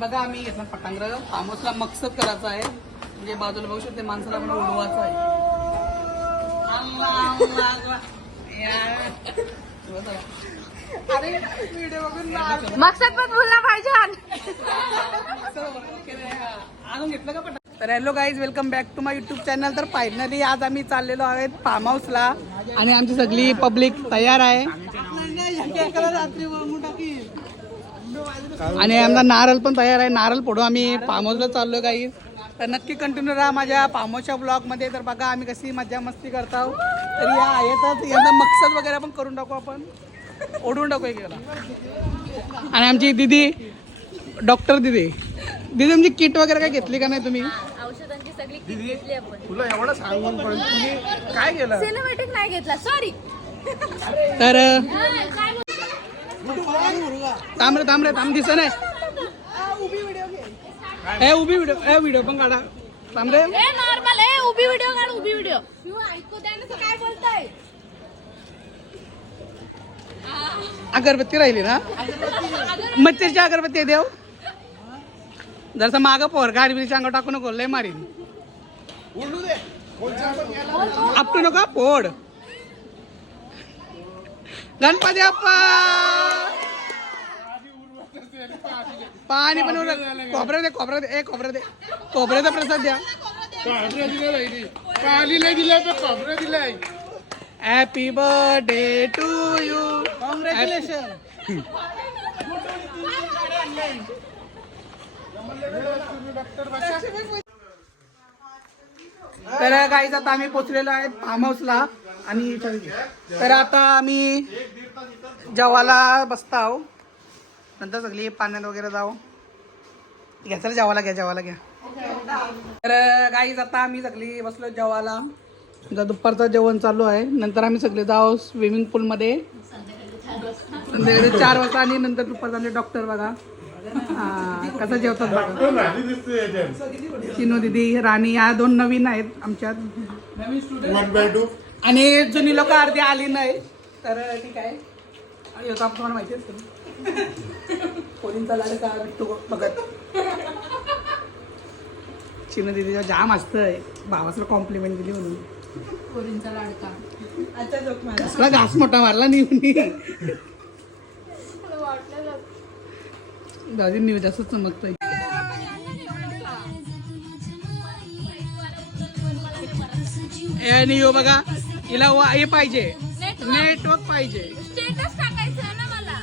बघा आम्ही घेतला पटांगर फार्महाऊसला मकसद करायचा आहे. म्हणजे बाजूला बघू शकते माणसाला पण उडवायचं आहे. अरे व्हिडिओ बघून ना- मकसद पण बोलला पाहिजे. आणून घेतलं का पटांगर तर hello guys welcome back to my YouTube channel तर फायनली आज आम्ही चाललेलो आहोत फार्म हाऊसला आणि आमची सगळी पब्लिक तयार आहे. आणि आमचा नारळ पण तयार आहे. नारळ फोडू आम्ही हाऊसला चाललो काही तर नक्की कंटिन्यू राहा माझ्या हाऊसच्या ब्लॉगमध्ये तर बघा आम्ही कशी मजा मस्ती करतो तर या येतात यांचा मकसद वगैरे पण करून टाकू आपण. ओढून टाकू एक आणि आमची दिदी डॉक्टर दिदी. दिदी तुमची किट वगैरे काय घेतली का नाही तुम्ही? औषधांची सगळी किट घेतली आपण. तुला एवढं सांगून पण तुम्ही काय केलं? सिनेमॅटिक नाही घेतला सॉरी तर थांब रे थांब रे थांब दिसत नाही. ए उभी व्हिडिओ ए व्हिडिओ पण काढा. थांब रे. ए नॉर्मल ए उभी व्हिडिओ काढ उभी व्हिडिओ ऐकू द्या ना काय बोलताय अगरबत्ती राहिली ना? मच्छरची अगरबत्ती आहे देव. जरसं मागं पोर गाडी बिडीच्या अंगावर टाकू नको लय मारीन. आपटू नका पोड गणपती बाप्पा! पाणी पण कोपऱ्या दे कोपऱ्या दे. ए कोपऱ्या दे. कोपऱ्याचा प्रसाद द्या. खोबरं happy birthday to you congratulation तर आता आम्ही पोचलेलो आहे फार्म हाऊसला आणि तर आता आम्ही जेवायला बसता आहो. नंतर सगळी पाण्यात वगैरे जाऊ. घ्या चला जेवायला घ्या जेवायला घ्या. तर गाईज आता आम्ही सगळी बसलो जेवायला. आता दुपारचं जेवण चालू आहे. नंतर आम्ही सगळे जाऊ स्विमिंग पूलमध्ये संध्याकाळी चार वाजता आणि नंतर दुपारचा आमचे डॉक्टर बघा. हा, कसं जेवतात बघा. चिनू दिदी राणी या दोन नवीन आहेत आमच्यात. वन बाय टू आणि जुनी लोक अर्धी आली नाही. तर ठीक आहे. आणि होता तुम्हाला माहिती आहे. कोणींचा लाडका विठ्ठू बघत. चिनू दिदीचा जाम असतंय. भावासला कॉम्प्लिमेंट दिली म्हणून. पोरींचा लाडका कसला घास मोठा मारला नाही दादी न्यूज असं चमकतोय. आणि यो बघा. हिला वा- हे पाहिजे. नेटवर्क पाहिजे. स्टेटस टाकायचं ना मला.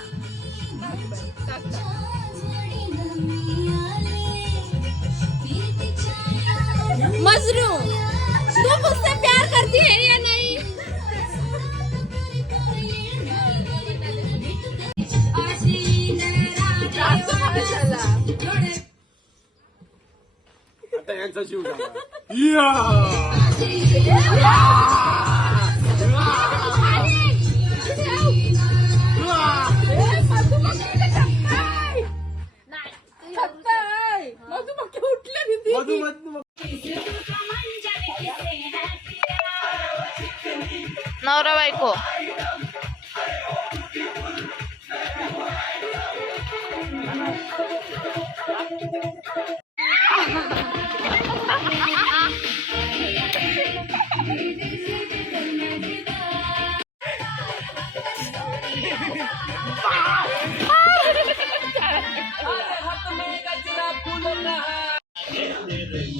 मजरू तू मुझसे प्यार करती है या नहीं? નવરા બાઈકો.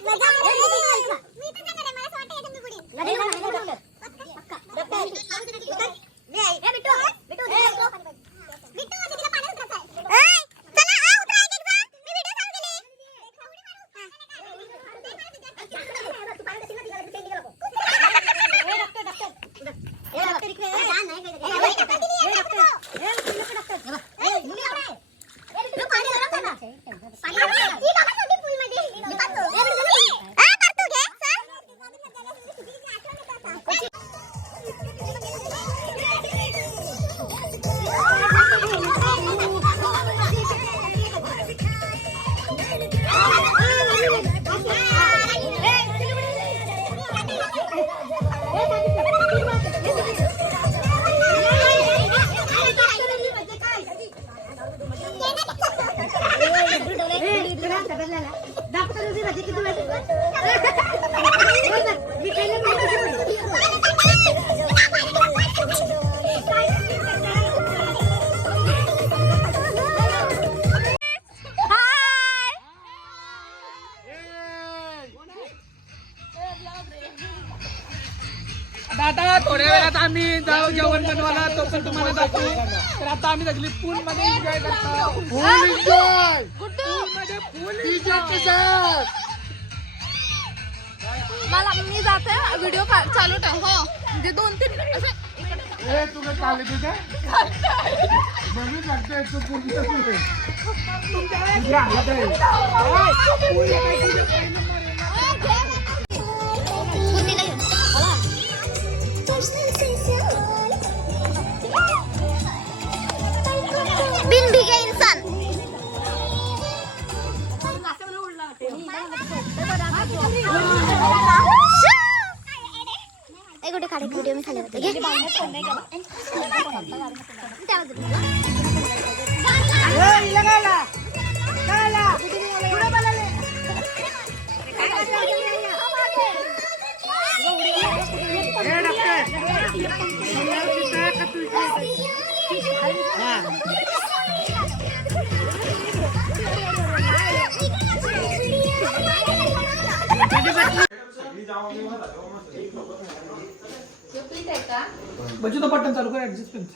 ಬಿಟ್ಟು ಬಿಟ್ಟು ಬಿಟ್ಟು आम्ही जाऊ जेवण बनवायला तो पण तुम्हाला दाखवू. तर आता आम्ही सगळी पूल मध्ये एन्जॉय करतो. फुल एन्जॉय पूल मध्ये फुल मला मी जाते व्हिडिओ चालू ठेव हो. म्हणजे दोन तीन असं. ए तुला चालू तुझे? बघू लागते तू पूर्ण बिन गोटे काढे व्हिडिओ मी खाली होते घे म्हणजे तो बटन चालू कर ऍडजस्टमेंट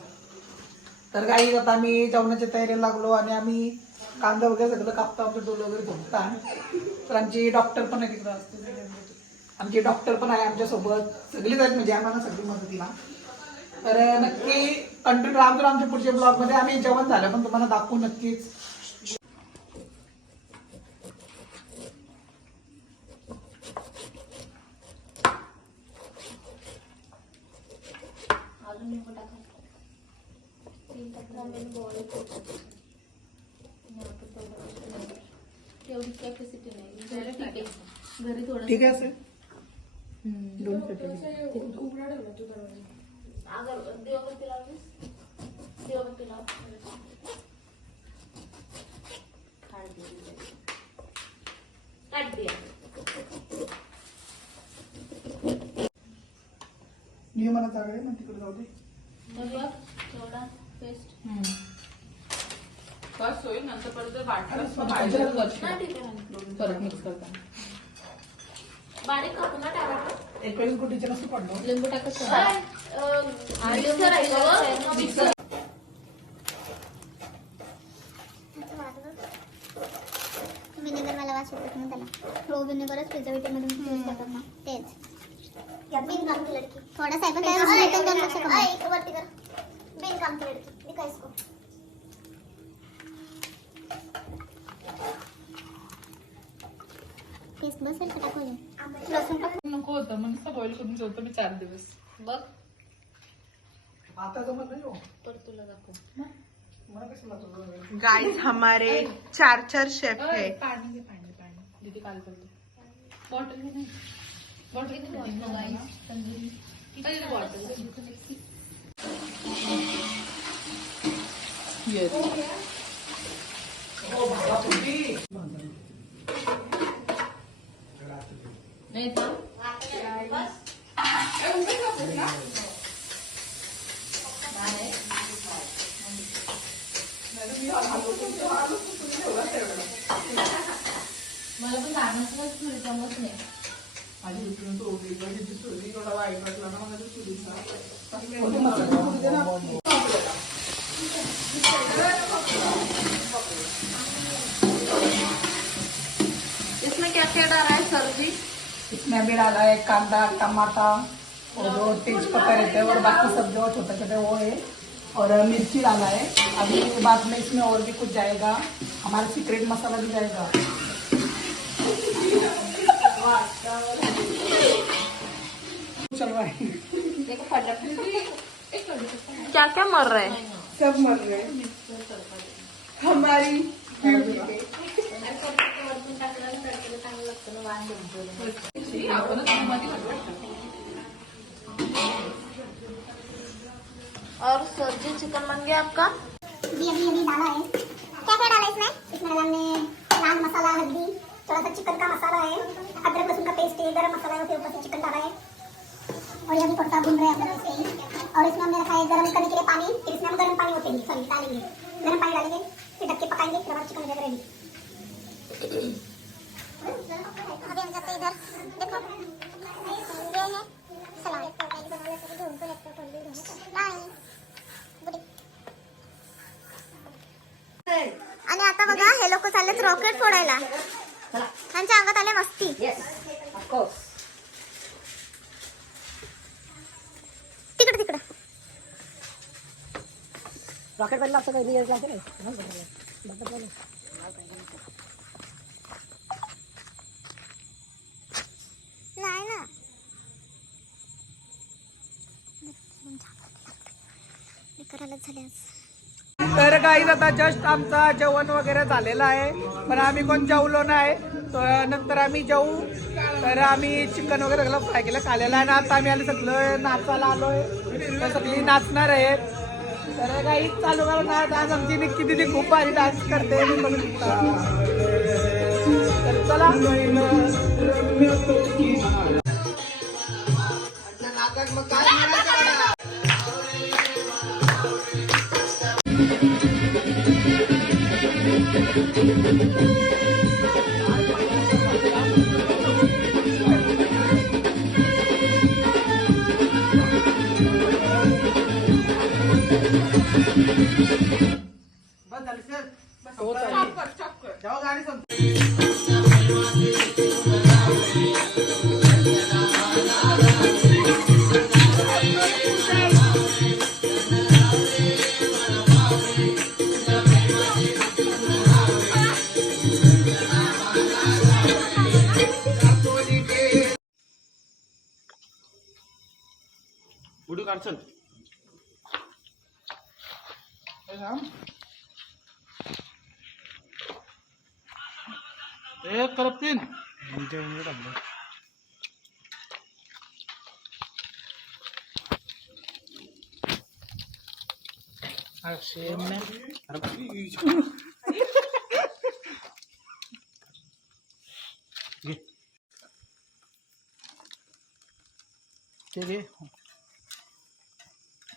तर काही आता आम्ही जेवणाच्या तयारीला लागलो आणि आम्ही कांदा वगैरे सगळं कापतो आमचं डोलं वगैरे धुता तर आमची डॉक्टर पण आहे तिकडं. असते आमची डॉक्टर पण आहे आमच्यासोबत. सगळीच आहेत म्हणजे आम्हाला सगळी मदतीला. तर नक्की कंटिन्यू राहतो आमच्या पुढच्या ब्लॉगमध्ये आम्ही जेवण झालं पण तुम्हाला दाखवू नक्कीच. तेवढी कॅपॅसिटी नाही जरा ठीक आहे घरी थोडं ठीक आहे दोन देवगती लावलीस देवगती लाव काढ दे. काढ दे. नियमाला जागा आहे मग तिकडे जाऊ दे हे बघ थोडा पेस्ट बस होईल नंतर परत वाटलं हा, हा. परत मिक्स करताना बारीक कापून गुटीच्या नसतं पडलं. लिंबू टाकत मिक्सर आहे का व? मिक्सर. विनेगर मला वास येतात ना त्याला. हो विनेगरच प्रिझर्वेटिव्ह यूज करतात ना. तेच. बिन काम की लड़की. थोड़ा सा पण दोन लक्ष कमी वरती कर. म्हणून बॉईल मी चार दिवस. बघ. आता जमत नाही हो. पर तुला दाखव. मला कसं लागतं गाइस हमारे चार चार शेफ है. पाणी घे पाणी पाणी. दीदी काल करतो. बॉटल घे नाही. बॉटल बॉटल येस नाही तर? मला पण लहानच थोडी जमत नाही माझी उचलून तो उभी माझी ती चुली एवढा वाईट वाटला ना मला तो चुलीचा होते मसाला करू दे ना. इसमें क्या क्या डाला है सर जी इसमें अभी डाला है कांदा टमाटा और जो तेज पत्ता रहता है और बाकी सब जो छोटे छोटे वो है और मिर्ची डाला है। अभी बाद में इसमें और भी कुछ जाएगा। हमारा सीक्रेट मसाला भी जाएगा। चल रहा क्या क्या मर रहे है? सब मर रहे हैं। हमारी और सर जी चिकन बन गया आपका। अभी अभी अभी डाला है। क्या क्या डाला इसमें? इसमें डाला हमने लाल मसाला हल्दी थोड़ा सा चिकन का मसाला है अदरक लहसुन का पेस्ट है गरम मसाला है उसके ऊपर से चिकन डाला है। और ये अभी थोड़ा भून रहे हैं अपने ही और इसमें हमने रखा है गरम करने के लिए पानी। फिर इसमें हम गरम पानी होते हैं सॉरी डालेंगे। गरम पानी डालेंगे फिर ढक के पकाएंगे फिर हमारा चिकन हो जाएगा रेडी अभी हम जाते हैं इधर। देखो ये है सलाद। रॉकेट फोडायला त्यांच्या अंगात आल्या मस्ती. तिकडे तिकडे. रॉकेट बनला असं काही नाही काही आता जस्ट आमचा जेवण वगैरे झालेलं आहे. पण आम्ही कोण जेवलो नाही तर नंतर आम्ही जेवू. तर आम्ही चिकन वगैरे सगळं फ्राय केलं खाल्लेलं आहे ना आता आम्ही आले सगळं नाचायला आलोय. तर सगळी नाचणार आहेत. तर काही चालू करणार. आज आमची निक्की दिदी खूप भारी डान्स करते. मी. तर चला. Música हे थांब. ए करपतीन सेम ते घे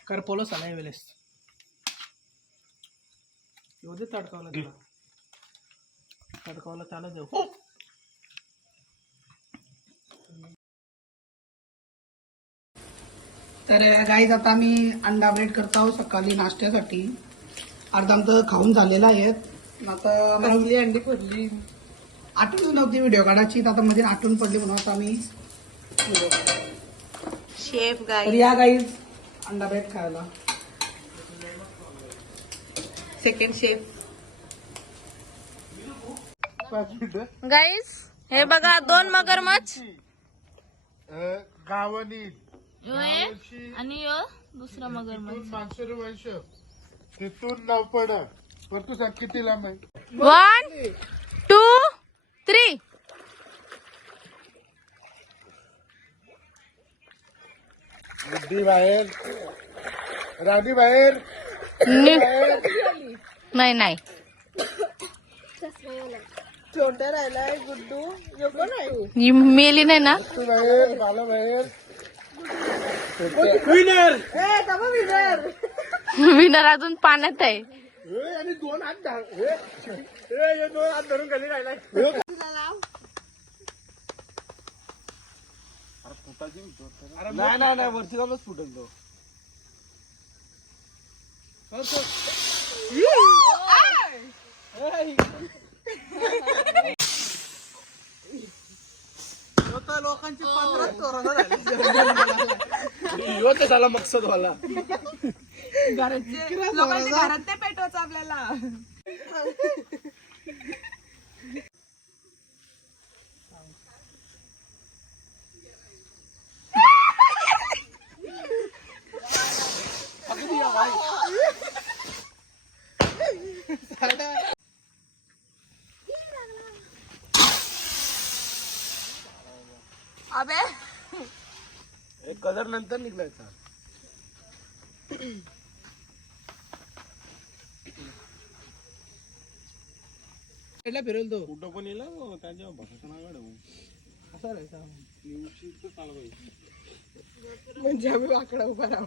कर पोलो सलाय वेळेस येऊ दे तडकावला तुला तडकावला त्याला देऊ. तर गाईज आता आम्ही अंडा ब्रेड करत आहोत सकाळी नाश्त्यासाठी. अर्धा आमचं खाऊन झालेलं आहे. आता अंडी पडली? आठवण नव्हती व्हिडिओ काढायची. तर आता मध्ये आठवण पडली म्हणून आता आम्ही व्हिडिओ काढतो. शेफ तर गाई या गाईज अंडा ब्रेड खायला. सेकंड शेफ गाईस हे बघा दोन मगरमच्छ. एक आणि दुसरा मगरमच्छ. मागचं वंश तिथून नाव पड. पण तू सांग किती लांब आहे? वन टू थ्री बुद्धी बाहेर. राणी बाहेर. नाही नाही. छोटा राहिलाय गुड्डू. योगो नाही. मेली नाही ना? बाहेर विनर अजून पाण्यात आहे. ए, आणि दोन हात धर- ए, ए, हे दोन हात धरून खाली राहिलाय. ए, नाही नाही नाही वरती जाऊनच फुटेल तो. लोकांची पंधरा चोरा यो झाला मकसद वाला घरात ते पेटवायचं आपल्याला. नंतर निघलायचा. फिरेल तो? कुठं पण येईल त्यांच्या भाषेचं नाव असा राहायचा. म्हणजे आम्ही वाकडा उभा राहू.